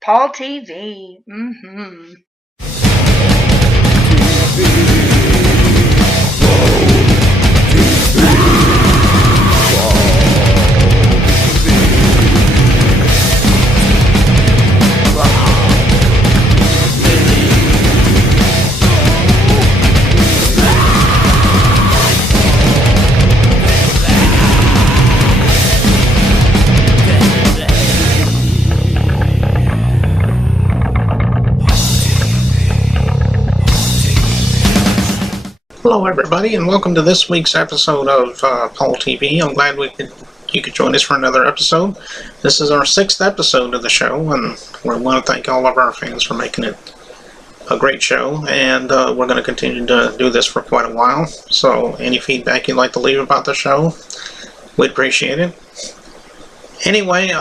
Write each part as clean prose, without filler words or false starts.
Paul TV. Mm-hmm. Hello, everybody, and welcome to this week's episode of Paul TV. I'm glad you could join us for another episode. This is our 6th episode of the show, and we want to thank all of our fans for making it a great show, and we're going to continue to do this for quite a while. So any feedback you'd like to leave about the show, we'd appreciate it. Anyway,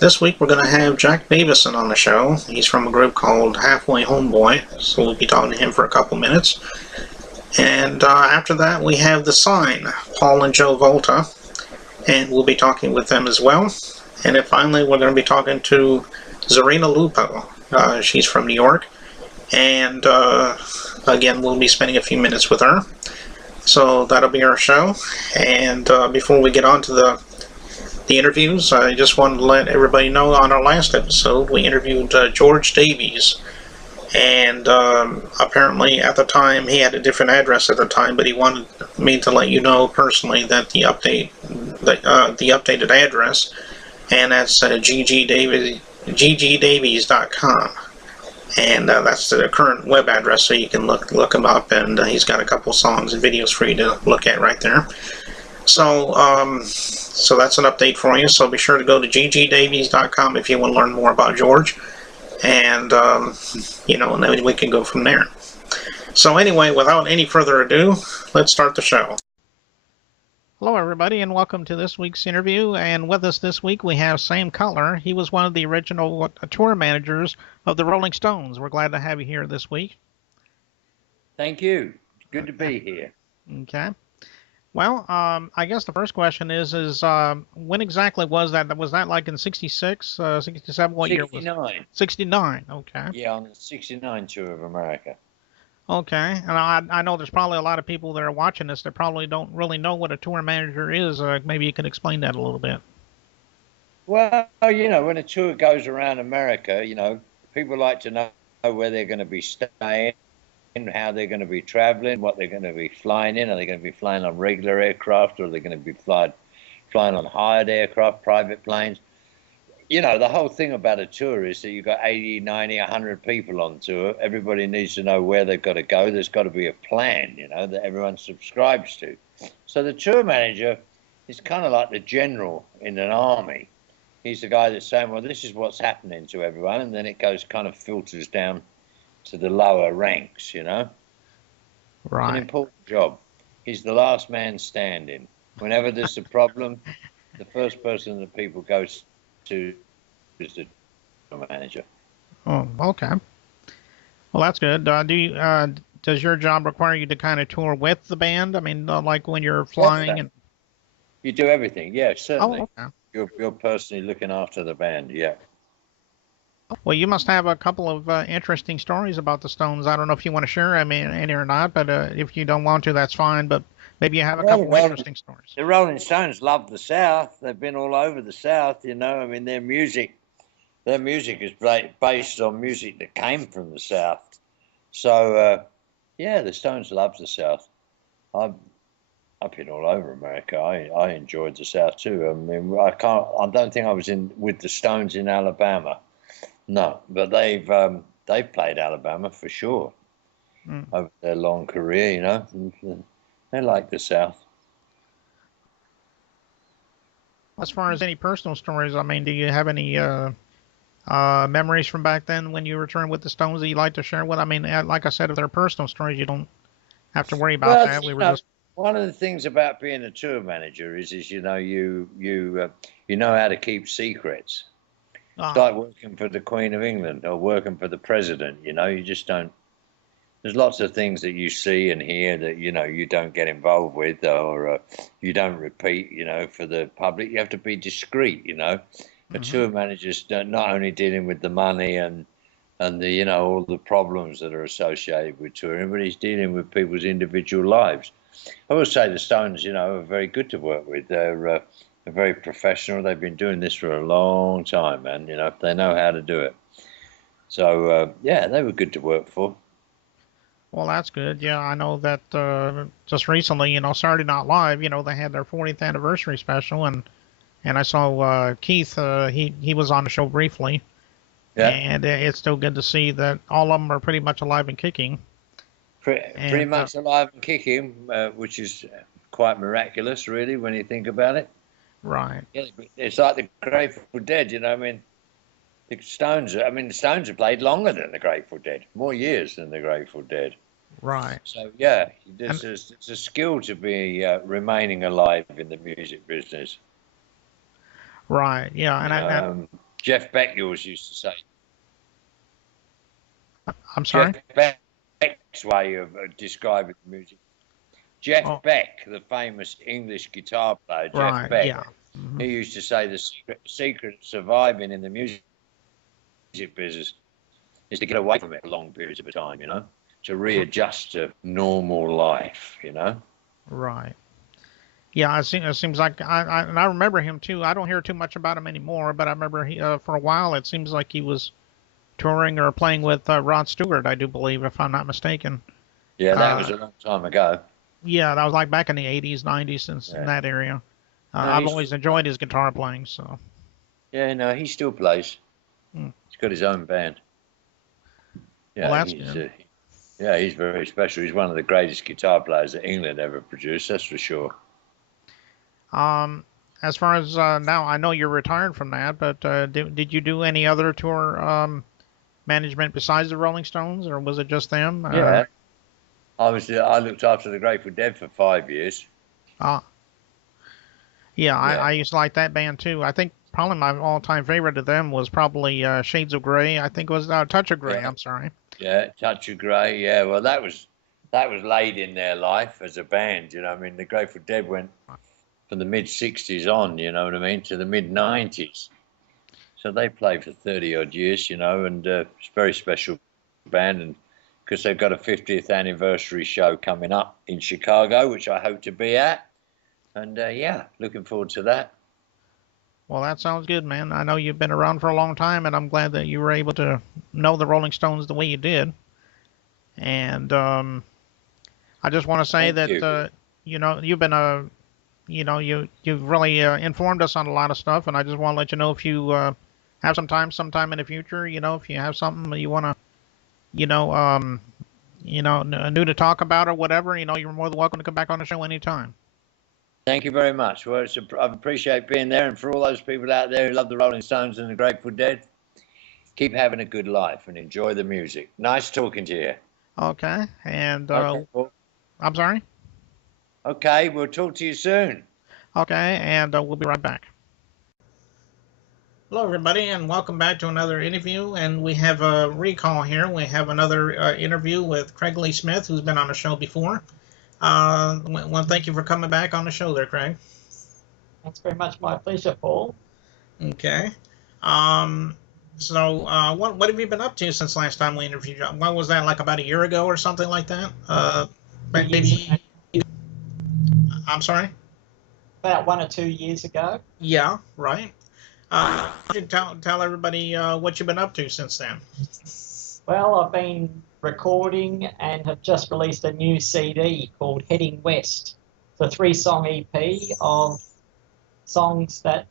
this week we're going to have Jack Davison on the show. He's from a group called Halfway Homeboy, so we'll be talking to him for a couple minutes. And after that, we have The Sign, Paul and Joe Volta, and we'll be talking with them as well. And then finally, we're going to be talking to Zarina Lupo. She's from New York, and again, we'll be spending a few minutes with her. So that'll be our show. And before we get on to the interviews, I just wanted to let everybody know on our last episode, we interviewed George Davies. And apparently at the time, he had a different address at the time, but he wanted me to let you know personally that the updated address, and that's ggdavies.com. And that's the current web address, so you can look him up, and he's got a couple songs and videos for you to look at right there. So so that's an update for you, so be sure to go to ggdavies.com if you want to learn more about George. And, and then we can go from there. So anyway, without any further ado, let's start the show. Hello, everybody, and welcome to this week's interview. And with us this week, we have Sam Cutler. He was one of the original tour managers of the Rolling Stones. We're glad to have you here this week. Thank you. Good to be here. Okay. Well, I guess the first question is when exactly was that? Was that like in 66, 67? What 69. year was it? 69, okay. Yeah, on the 69 tour of America. Okay, and I know there's probably a lot of people that are watching this that probably don't really know what a tour manager is. Maybe you can explain that a little bit. Well, when a tour goes around America, people like to know where they're going to be staying, how they're going to be traveling, what they're going to be flying in. Are they going to be flying on regular aircraft, or are they going to be flying on hired aircraft, private planes? The whole thing about a tour is that you've got 80, 90, 100 people on tour. Everybody needs to know where they've got to go. There's got to be a plan, that everyone subscribes to. So the tour manager is kind of like the general in an army. He's the guy that's saying, well, this is what's happening to everyone, and then it kind of filters down to the lower ranks, Right. It's an important job. He's the last man standing. Whenever there's a problem, the first person that people go to is the manager. Oh, okay. Well, that's good. Does your job require you to kind of tour with the band? I mean, like when you're flying and you do everything. Yeah, certainly. Oh, okay. You're personally looking after the band. Yeah. Well, you must have a couple of interesting stories about the Stones. I don't know if you want to share any or not, but if you don't want to, that's fine. But maybe you have a couple of interesting stories. The Rolling Stones love the South. They've been all over the South, I mean, their music is based on music that came from the South. So, the Stones love the South. I've been all over America. I enjoyed the South too. I mean, I don't think I was with the Stones in Alabama. No, but they've played Alabama for sure over their long career, They like the South. As far as any personal stories, I mean, do you have any memories from back then when you returned with the Stones that you'd like to share with? I mean, like I said, if they're personal stories, you don't have to worry about that. One of the things about being a tour manager is you know how to keep secrets. It's like working for the Queen of England or working for the President, you just don't. There's lots of things that you see and hear that, you don't get involved with or you don't repeat, for the public. You have to be discreet, A tour manager's not only dealing with the money and the all the problems that are associated with touring, but he's dealing with people's individual lives. I will say the Stones, are very good to work with. They're very professional. They've been doing this for a long time, man. They know how to do it. So yeah, they were good to work for. Well, that's good. Yeah, I know that just recently, Saturday Night Live, they had their 40th anniversary special, and I saw Keith. He was on the show briefly, Yeah, and it's still good to see that all of them are pretty much alive and kicking. pretty much alive and kicking, which is quite miraculous, really, when you think about it. Right. Yeah, it's like the Grateful Dead. I mean, the Stones. I mean, the Stones have played longer than the Grateful Dead, more years than the Grateful Dead. Right. So yeah, And, it's a skill to be remaining alive in the music business. right. Yeah. And Jeff Beck always used to say. I'm Jeff sorry. Beck's way of describing music. Jeff Oh, Beck, the famous English guitar player, Jeff right. Beck, Yeah. he used to say the secret of surviving in the music business is to get away from it for long periods of time, to readjust to normal life. Right. Yeah. It seems like and I remember him too. I don't hear too much about him anymore, but I remember for a while it seems like he was touring or playing with Rod Stewart, I do believe, if I'm not mistaken. Yeah, that was Uh, a long time ago. yeah, that was like back in the 80s, 90s, in Yeah. that area. No, I've he's always still enjoyed his guitar playing, so. yeah, no, he still plays. Hmm. He's got his own band. Well, Yeah, that's good. he's very special. He's one of the greatest guitar players that England ever produced. That's for sure. Um, as far as now, I know you're retired from that, but did you do any other tour management besides the Rolling Stones, or was it just them? Yeah, I looked after the Grateful Dead for 5 years. Uh, yeah, Yeah, I used to like that band too. I think probably my all-time favorite of them was probably Shades of Grey. I think it was Touch of Grey. yeah, I'm sorry. yeah. Touch of Grey. Yeah, well, that was late in their life as a band. I mean, the Grateful Dead went from the mid '60s on. You know what I mean, to the mid '90s. So they played for 30 odd years. And it's a very special band, and because they've got a 50th anniversary show coming up in Chicago, which I hope to be at. And yeah, looking forward to that. Well, that sounds good, man. I know you've been around for a long time, and I'm glad that you were able to know the Rolling Stones the way you did. And I just want to say Thank that you. you've been you've really informed us on a lot of stuff, and I just want to let you know if you have some time, sometime in the future, if you have something that you want to, you know, um, new to talk about or whatever, you're more than welcome to come back on the show anytime. Thank you very much. Well, I appreciate being there. And for all those people out there who love the Rolling Stones and the Grateful Dead, keep having a good life and enjoy the music. Nice talking to you. Okay, and Okay, Paul. I'm sorry. Okay, we'll talk to you soon. Okay, and we'll be right back. Hello, everybody, and welcome back to another interview. And we have a recall here. We have another interview with Craig Lee Smith, who's been on the show before. Well, thank you for coming back on the show there, Craig. That's very much my pleasure, Paul. Okay. So, what have you been up to since last time we interviewed you? What was that, like about a year ago or something like that? Maybe. I'm sorry? About 1 or 2 years ago. Yeah, right. You tell everybody what you've been up to since then. Well, I've been recording and have just released a new CD called Heading West. It's a 3-song EP of songs that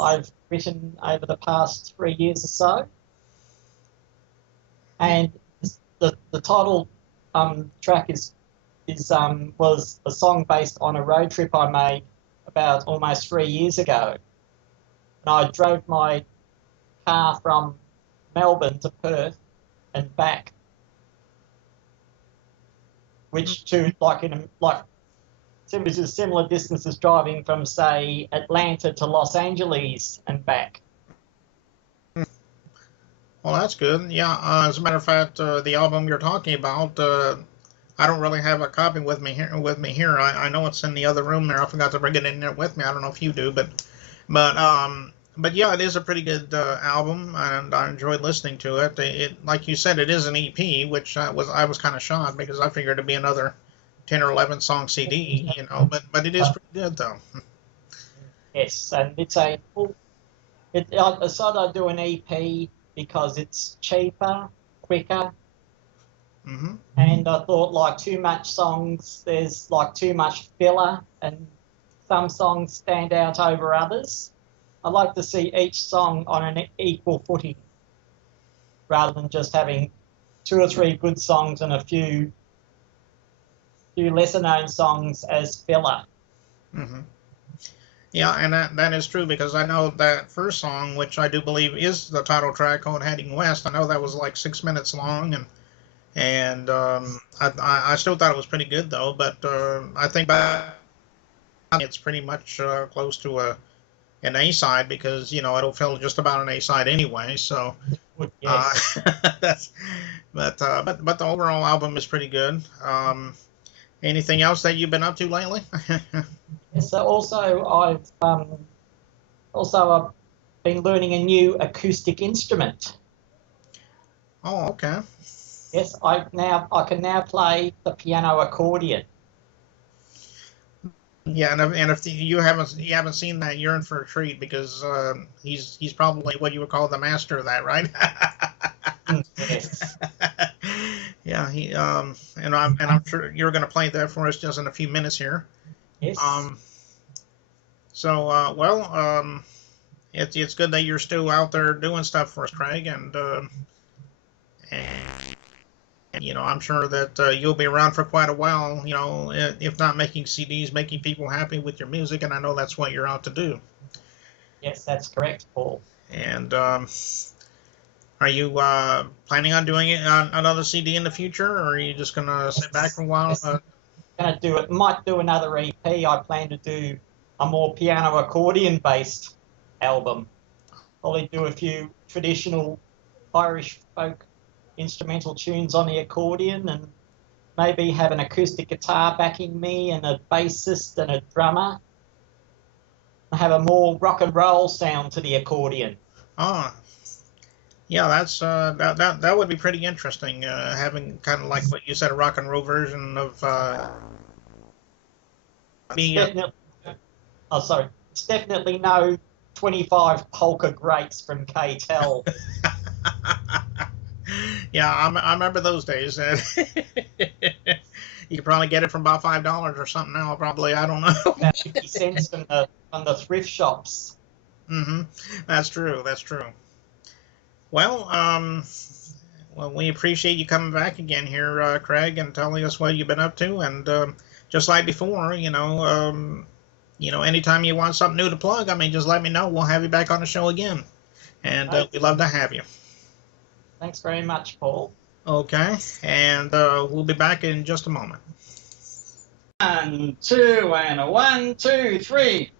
I've written over the past 3 years or so. And the title track was a song based on a road trip I made about almost 3 years ago. And I drove my car from Melbourne to Perth and back, which to a similar distance as driving from, say, Atlanta to Los Angeles and back. Well, that's good. Yeah, as a matter of fact, the album you're talking about, I don't really have a copy with me here. I know it's in the other room there. I forgot to bring it in there with me. I don't know if you do, but But yeah, it is a pretty good album, and I enjoyed listening to it. Like you said, it is an EP, which I was kind of shocked because I figured it'd be another 10 or 11 song CD, But it is pretty good though. Yes, and it's a full. I decided I'd do an EP because it's cheaper, quicker, Hmm. and I thought like too much songs, there's like too much filler, and some songs stand out over others. I like to see each song on an equal footing rather than just having two or three good songs and a few lesser known songs as filler. Hmm. Yeah, and that is true because I know that first song, which I do believe is the title track called "Heading West." I know that was like 6 minutes long, and I still thought it was pretty good though. But I think it's pretty much close to an A side because it'll fill just about an A side anyway. So uh, Yes. that's but the overall album is pretty good. Anything else that you've been up to lately? So also I've been learning a new acoustic instrument. Oh, okay. Yes, I can now play the piano accordion. Yeah, and if you haven't seen that, you're in for a treat because he's probably what you would call the master of that, right? Yes. Yeah, I'm sure you're going to play that for us just in a few minutes here. Yes. Um, so well, it's good that you're still out there doing stuff for us, Craig, and I'm sure that you'll be around for quite a while. If not making CDs, making people happy with your music, and I know that's what you're out to do. Yes, that's correct, Paul. And are you planning on doing another CD in the future, or are you just gonna sit back Yes. for a while? Yes. Gonna do it. Might do another EP. I plan to do a more piano accordion based album. Probably do a few traditional Irish folk instrumental tunes on the accordion and maybe have an acoustic guitar backing me and a bassist and a drummer. Have a more rock and roll sound to the accordion. Oh, yeah, that would be pretty interesting. Having kind of like what you said, a rock and roll version of It's me. definitely, oh, sorry, it's definitely no 25 polka greats from KTEL. Yeah, I remember those days. You could probably get it from about $5 or something now. Probably, I don't know. About 50 cents from the thrift shops. Hmm. That's true. That's true. Well, we appreciate you coming back again here, Craig, and telling us what you've been up to. And just like before, anytime you want something new to plug, I mean, just let me know. We'll have you back on the show again, and Right. we'd love to have you. Thanks very much, Paul. Okay, and we'll be back in just a moment. 1, 2, and a 1, 2, 3.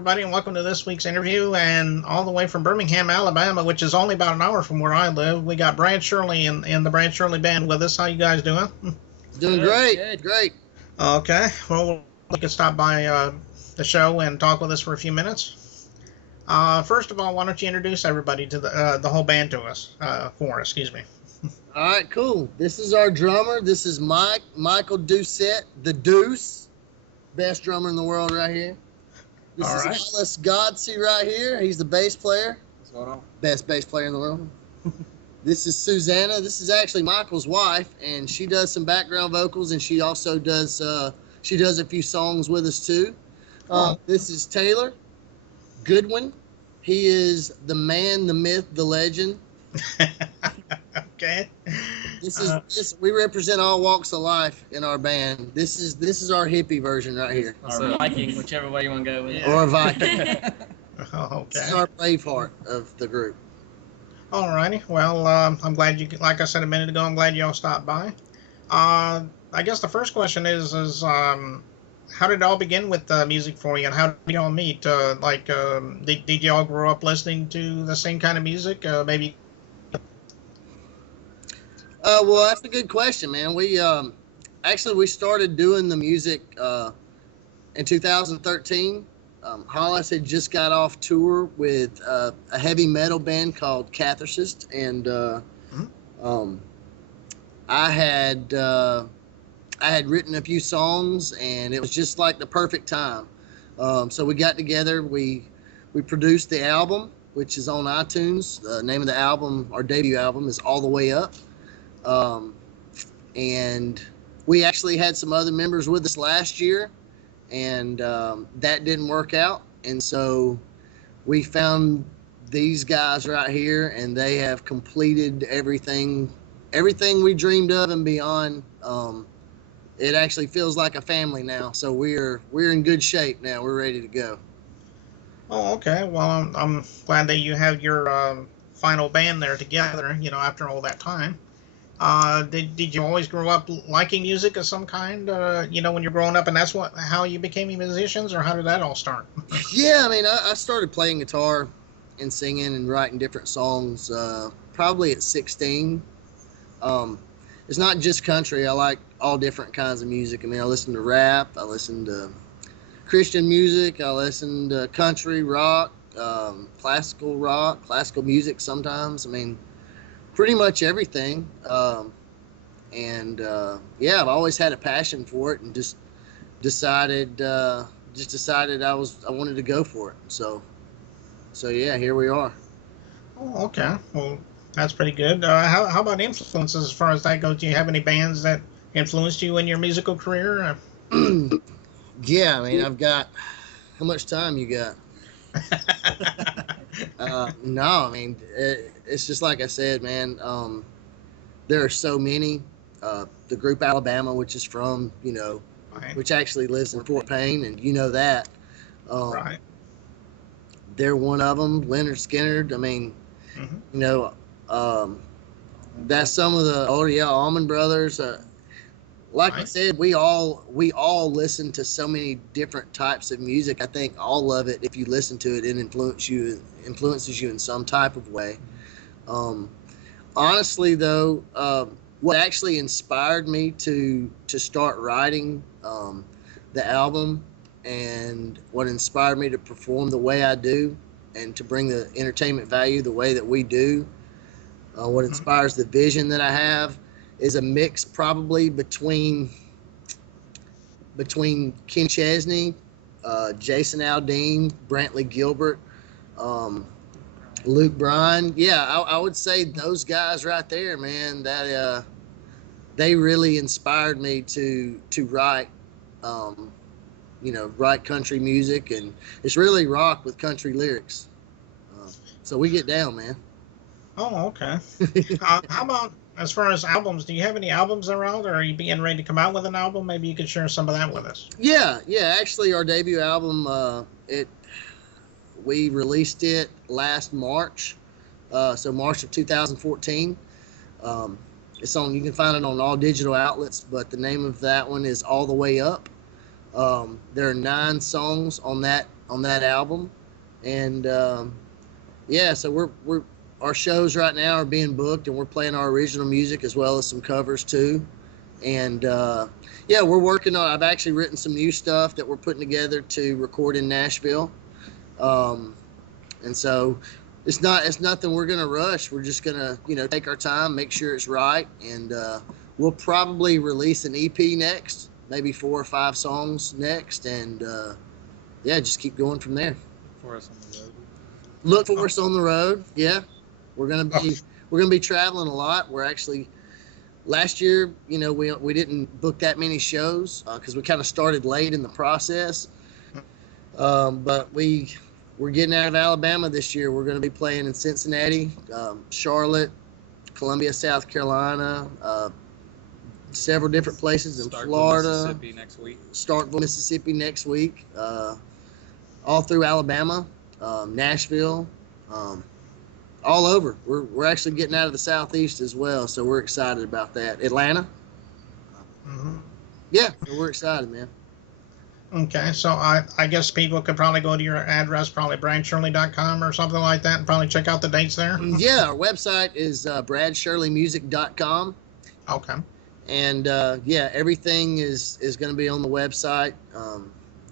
everybody, and welcome to this week's interview. And all the way from Birmingham, Alabama, which is only about an hour from where I live, we got Brad Shirley and the Brad Shirley Band with us. How you guys doing? Doing great. Great. Okay, well, we can stop by the show and talk with us for a few minutes. First of all, why don't you introduce everybody to the whole band to us, excuse me. All right, cool. This is our drummer. This is Michael Doucette, the Deuce, best drummer in the world right here. This All is right. Hollis Godsey right here. He's the bass player. What's going on? Best bass player in the world. This is Susanna. This is actually Michael's wife, and she does some background vocals, and she also does a few songs with us too. This is Taylor Goodwin. He is the man, the myth, the legend. Okay. We represent all walks of life in our band. This is our hippie version right here. Or Viking, whichever way you want to go with it. Or a Viking. Okay. This is our Braveheart of the group. Alrighty. Well, I'm glad like I said a minute ago, I'm glad y'all stopped by. I guess the first question is how did it all begin with music for you, and how did y'all meet? Did y'all grow up listening to the same kind of music? Maybe. Well, that's a good question, man. We started doing the music in 2013. Hollis had just got off tour with a heavy metal band called Catharsis, and I had written a few songs, and it was just like the perfect time. So we got together. We produced the album, which is on iTunes. The name of the album, our debut album, is All the Way Up. And we actually had some other members with us last year, and that didn't work out. And so we found these guys right here, and they have completed everything we dreamed of and beyond. It actually feels like a family now. So we're in good shape now. We're ready to go. Oh, okay. Well, I'm glad that you have your final band there together, after all that time. Did you always grow up liking music of some kind, when you're growing up, and that's how you became musicians, or how did that all start? Yeah, I mean, I started playing guitar and singing and writing different songs probably at 16. It's not just country. I like all different kinds of music. I mean, I listen to rap, I listen to Christian music, I listen to country, rock, classical music sometimes. I mean, pretty much everything. I've always had a passion for it, and just decided I wanted to go for it. So yeah, here we are. Oh, okay. Well, that's pretty good. How about influences as far as that goes? Do you have any bands that influenced you in your musical career? Yeah, I mean, I've got. How much time you got? No, I mean, it's just like I said, man. There are so many. The group Alabama, which is from, Right. which actually lives in Fort Payne, and that. Right. They're one of them. Leonard Skinner. I mean, that's some of the Allman Brothers. Like I said, we all listen to so many different types of music. I think all of it, if you listen to it, it influences you in some type of way. Honestly, though, what actually inspired me to start writing the album, and what inspired me to perform the way I do, and to bring the entertainment value the way that we do, what inspires the vision that I have, is a mix probably between Ken Chesney, Jason Aldean, Brantley Gilbert, Luke Bryan. Yeah, I would say those guys right there, man. That they really inspired me to write, write country music, and it's really rock with country lyrics. So we get down, man. Oh, okay. How about as far as albums? Do you have any albums that are out, or are you being ready to come out with an album? Maybe you could share some of that with us. Yeah. Actually, our debut album, we released it last March, so March of 2014. It's on. You can find it on all digital outlets, but the name of that one is All the Way Up. There are 9 songs on that on that album, and yeah, so we're our shows right now are being booked, and we're playing our original music as well as some covers too. And yeah, we're working on. I've actually written some new stuff that we're putting together to record in Nashville. And so it's nothing we're gonna rush. We're just gonna take our time, make sure it's right, and we'll probably release an EP next, maybe 4 or 5 songs next, and yeah, just keep going from there. For us on the road. Look for us on the road. Yeah, we're gonna be traveling a lot. We're actually last year, we didn't book that many shows because we kind of started late in the process. But we're getting out of Alabama this year. We're going to be playing in Cincinnati, Charlotte, Columbia, South Carolina, several different places in Florida. Mississippi next week. Starkville, Mississippi next week. All through Alabama, Nashville, all over. We're actually getting out of the Southeast as well, so we're excited about that. Atlanta. Mm-hmm. Yeah, we're excited, man. Okay, so I guess people could probably go to your address, probably bradshirley.com or something like that, and probably check out the dates there. Yeah, our website is bradshirleymusic.com. Okay. And yeah, everything is going to be on the website.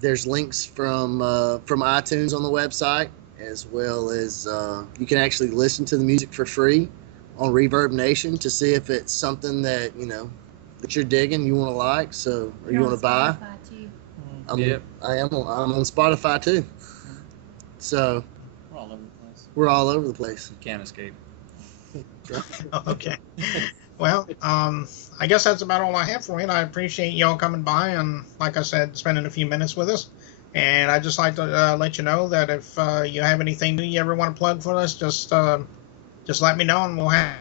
There's links from iTunes on the website, as well as you can actually listen to the music for free on Reverb Nation to see if it's something that that you're digging, you want to like, so or you want to buy. Yep. I'm on Spotify too. So We're all over the place. we're all over the place. You can't escape. Okay. Well, I guess that's about all I have for you, and I appreciate y'all coming by and, like I said, spending a few minutes with us. And I'd just like to let you know that if you have anything new you ever want to plug for us, just let me know, and we'll have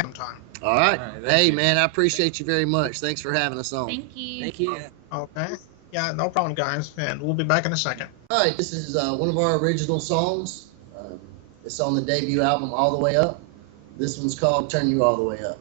some time. All right. All right, Hey, you. man, I appreciate you very much. Thanks for having us on. Thank you. Thank you. Okay. Yeah, no problem, guys. And we'll be back in a second. All right, this is one of our original songs. It's on the debut album, All the Way Up. This one's called Turn You All the Way Up.